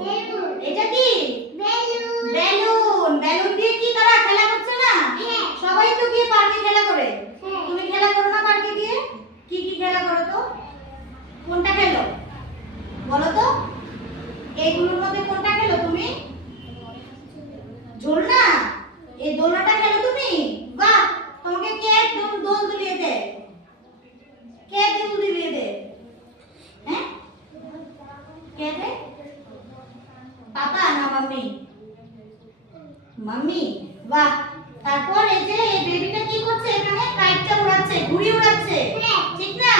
Balloon. এটা কি? Balloon. Balloon দিয়ে কি তারা খেলা করছে না? সবাই তো গিয়ে পার্কে খেলা করে। তুমি খেলা করো না পার্কে গিয়ে? কি কি খেলা করো তো? কোনটা খেলো বলো তো? এইগুলোর মধ্যে কোনটা খেলো তুমি? ঝোলনা। এই দোলনাটা খেলো তুমি? বাহ, তোমাকে কে দোল দুলিয়ে দেয়? কে দোল দুলিয়ে দেয়? হ্যাঁ, কে দেয়? পাপা না মাম্মি? মাম্মি। বাহ। তারপর এই যে এই বেবিটা কি করছে? এখানে কাইটটা উড়াচ্ছে, ঘুড়ি উড়াচ্ছে, ঠিক না?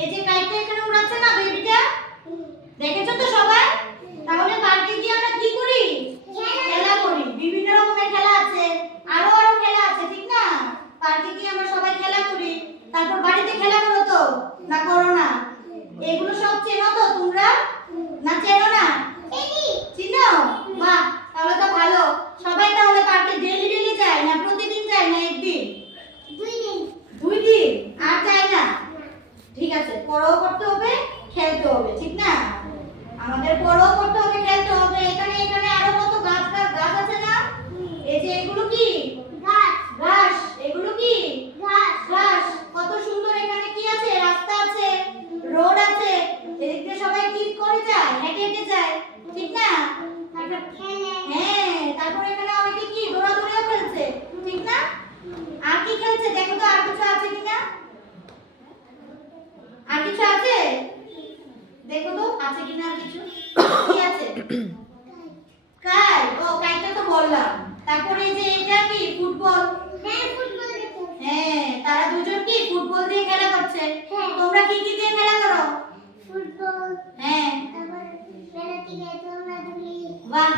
এই যে কাইটটা এখানে উড়াচ্ছে না বেবিটা, দেখেছো তো সবাই? তাহলে পার্কে গিয়ে আমরা কি করি? খেলা করি। বিভিন্ন রকমের খেলা আছে, আরো আরো খেলা আছে, ঠিক না? পার্কে গিয়ে আমরা সবাই খেলা করি। তারপর বাড়িতে খেলা করো তো না করো না? এগুলো সব চেনো তো তোমরা? না চেনো না? চিনো? বাহ, তাহলে তো ভালো। সবাই তাহলে পার্কে ডেইলি ডেইলি যায় না প্রতিদিন যায় না একদিন? 2 দিন আর যায় না? ঠিক আছে, পড়াও করতে হবে, খেলতে হবে, ঠিক না? আমাদের পড়াও করতে হবে, খেলতে হবে। এখানে এখানে আরো কত গাছ গাছ গাছ আছে না? এই যে এগুলো কি? ঘাস। এগুলো কি? ঘাস। কত সুন্দর। এখানে কি আছে? রাস্তা আছে, রোড আছে। এদিক দিয়ে সবাই কি করে যায়? হেঁটে হেঁটে যায়, ঠিক না? হ্যাঁ, তারপর এখানে অনেকে কি দৌড়াদৌড়িও খেলছে, ঠিক না? আর কি খেলছে দেখো তো, আর কিছু আছে কিনা? আর কিছু আছে? দেখো তো আছে কিনা আর কিছু? কি আছে? কাইট। ও, কাইটটা তো বললাম। তারপরে এই যে এটা কি? ফুটবল। হ্যাঁ, তারা দুজন কি ফুটবল দিয়ে খেলা করছে। তোমরা কি কি দিয়ে খেলা করো? হ্যাঁ। বাহ।